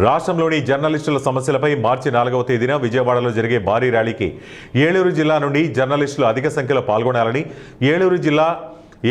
రాష్ట్రంలోని జర్నలిస్టుల సమస్యలపై మార్చి 4వ తేదీన విజయవాడలో జరిగే భారీ ర్యాలీకి ఏలూరు జిల్లా నుండి జర్నలిస్టులు అధిక సంఖ్యలో పాల్గొనాలని ఏలూరు జిల్లా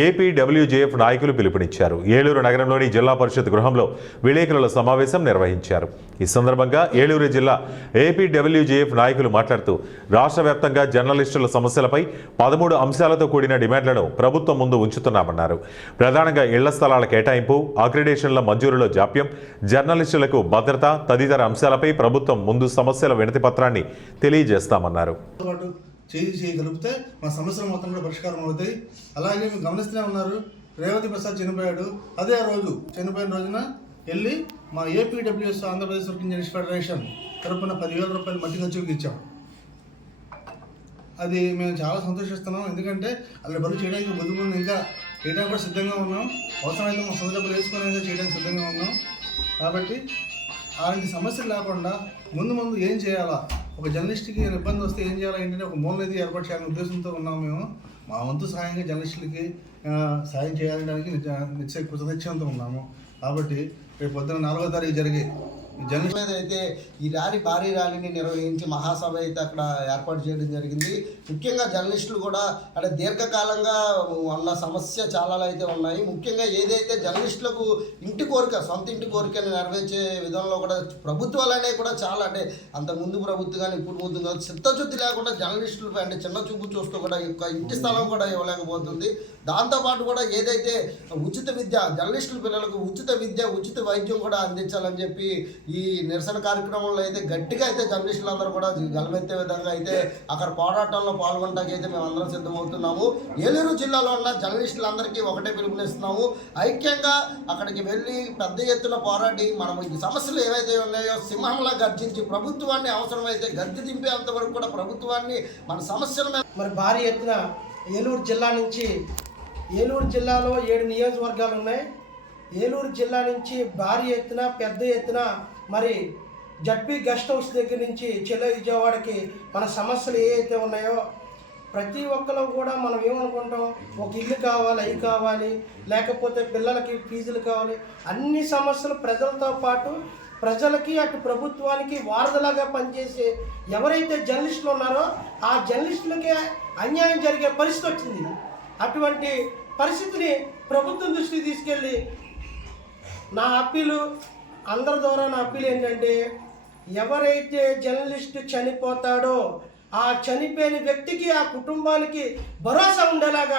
ఏపీడబ్ల్యూజేఎఫ్ నాయకులు పిలుపునిచ్చారు. ఏలూరు నగరంలోని జిల్లా పరిషత్ గృహంలో విలేకరుల సమావేశం నిర్వహించారు. ఈ సందర్భంగా ఏలూరు జిల్లా ఏపీడబ్ల్యూజేఎఫ్ నాయకులు మాట్లాడుతూ రాష్ట్ర వ్యాప్తంగా జర్నలిస్టుల సమస్యలపై 13 అంశాలతో కూడిన డిమాండ్లను ప్రభుత్వం ముందు ఉంచుతున్నామన్నారు. ప్రధానంగా ఇళ్ల స్థలాల కేటాయింపు, అక్రిడేషన్ల మంజూరులో జాప్యం, జర్నలిస్టులకు భద్రత తదితర అంశాలపై ప్రభుత్వం ముందు సమస్యల వినతి పత్రాన్ని తెలియజేస్తామన్నారు. చేయగలిగితే మా సమస్యలు మొత్తం కూడా పరిష్కారం అవుతాయి. అలాగే మీరు గమనిస్తూనే ఉన్నారు, రేవతి ప్రసాద్ చనిపోయాడు. అదే రోజు చనిపోయిన రోజున వెళ్ళి మా ఏపీడబ్ల్యూఎస్ ఆంధ్రప్రదేశ్ వర్కింగ్ జర్నలిస్ట్ ఫెడరేషన్ తరపున 10,000 రూపాయలు మట్టి ఖర్చుకి ఇచ్చాం. అది మేము చాలా సంతోషిస్తున్నాం. ఎందుకంటే అలా బరువు చేయడానికి ముందు ఇంకా చేయడానికి కూడా సిద్ధంగా ఉన్నాం. అవసరమైతే మా సొంత డబ్బులు వేసుకుని చేయడానికి సిద్ధంగా ఉన్నాం. కాబట్టి అలాంటి సమస్యలు లేకుండా ముందు ఏం చేయాలా, ఒక జర్నలిస్ట్కి ఇబ్బంది వస్తే ఏం చేయాలా ఏంటంటే ఒక మూలనిధి ఏర్పాటు చేయాలనే ఉద్దేశంతో ఉన్నాము. మేము మా వంతు సహాయంగా జర్నలిస్టులకి సాయం చేయాలడానికి నిశ్చయ కృతనిశ్చయంతో ఉన్నాము. కాబట్టి రేపు పొద్దున 4వ తారీఖు జరిగే జర్నలిస్ట్ మీద అయితే ఈ భారీ ర్యాలీని నిర్వహించి మహాసభ అయితే అక్కడ ఏర్పాటు చేయడం జరిగింది. ముఖ్యంగా జర్నలిస్టులు కూడా అంటే దీర్ఘకాలంగా ఉన్న సమస్య చాలా అయితే ఉన్నాయి. ముఖ్యంగా ఏదైతే జర్నలిస్టులకు సొంత ఇంటి కోరికను నెరవేర్చే విధంలో కూడా ప్రభుత్వాలనే కూడా చాలా అంటే అంతకుముందు ప్రభుత్వం కానీ ఇప్పుడు ముందు కానీ చిత్తశుద్ధి లేకుండా జర్నలిస్టులు అంటే చిన్న చూపు చూస్తూ కూడా ఇంటి స్థలం కూడా ఇవ్వలేకపోతుంది. దాంతోపాటు కూడా ఏదైతే ఉచిత విద్య జర్నలిస్టుల పిల్లలకు ఉచిత విద్య ఉచిత వైద్యం కూడా అందించాలని చెప్పి ఈ నిరసన కార్యక్రమంలో అయితే గట్టిగా అయితే జర్నలిస్టులందరూ కూడా గలమెత్తే విధంగా అయితే అక్కడ పోరాటంలో పాల్గొనడానికి అయితే మేము అందరం సిద్ధమవుతున్నాము. ఏలూరు జిల్లాలో ఉన్న జర్నలిస్టులందరికీ ఒకటే పిలుపునిస్తున్నాము. ఐక్యంగా అక్కడికి వెళ్ళి పెద్ద ఎత్తున పోరాడి మనం ఈ సమస్యలు ఏవైతే ఉన్నాయో సింహంలా గర్జించి ప్రభుత్వాన్ని అవసరమైతే గద్దె దింపేంత వరకు కూడా ప్రభుత్వాన్ని మన సమస్యల మీద మరి భారీ ఎత్తున ఏలూరు జిల్లాలో 7 నియోజకవర్గాలు ఉన్నాయి. ఏలూరు జిల్లా నుంచి భారీ ఎత్తున పెద్ద ఎత్తున మరి జడ్పీ గెస్ట్ హౌస్ దగ్గర నుంచి విజయవాడకి మన సమస్యలు ఏవైతే ఉన్నాయో ప్రతి ఒక్కరు కూడా మనం ఏమనుకుంటాం, ఒక ఇల్లు కావాలి, అవి కావాలి, లేకపోతే పిల్లలకి ఫీజులు కావాలి. అన్ని సమస్యలు ప్రజలతో పాటు ప్రజలకి అటు ప్రభుత్వానికి వారధలాగా పనిచేసే ఎవరైతే జర్నలిస్టులు ఉన్నారో ఆ జర్నలిస్టులకే అన్యాయం జరిగే పరిస్థితి వచ్చింది. అటువంటి పరిస్థితిని ప్రభుత్వం దృష్టికి తీసుకెళ్ళి నా అప్పీలు అందరి ద్వారా నా అప్పీలు ఏంటంటే, ఎవరైతే జర్నలిస్ట్ చనిపోతాడో ఆ చనిపోయిన వ్యక్తికి ఆ కుటుంబానికి భరోసా ఉండేలాగా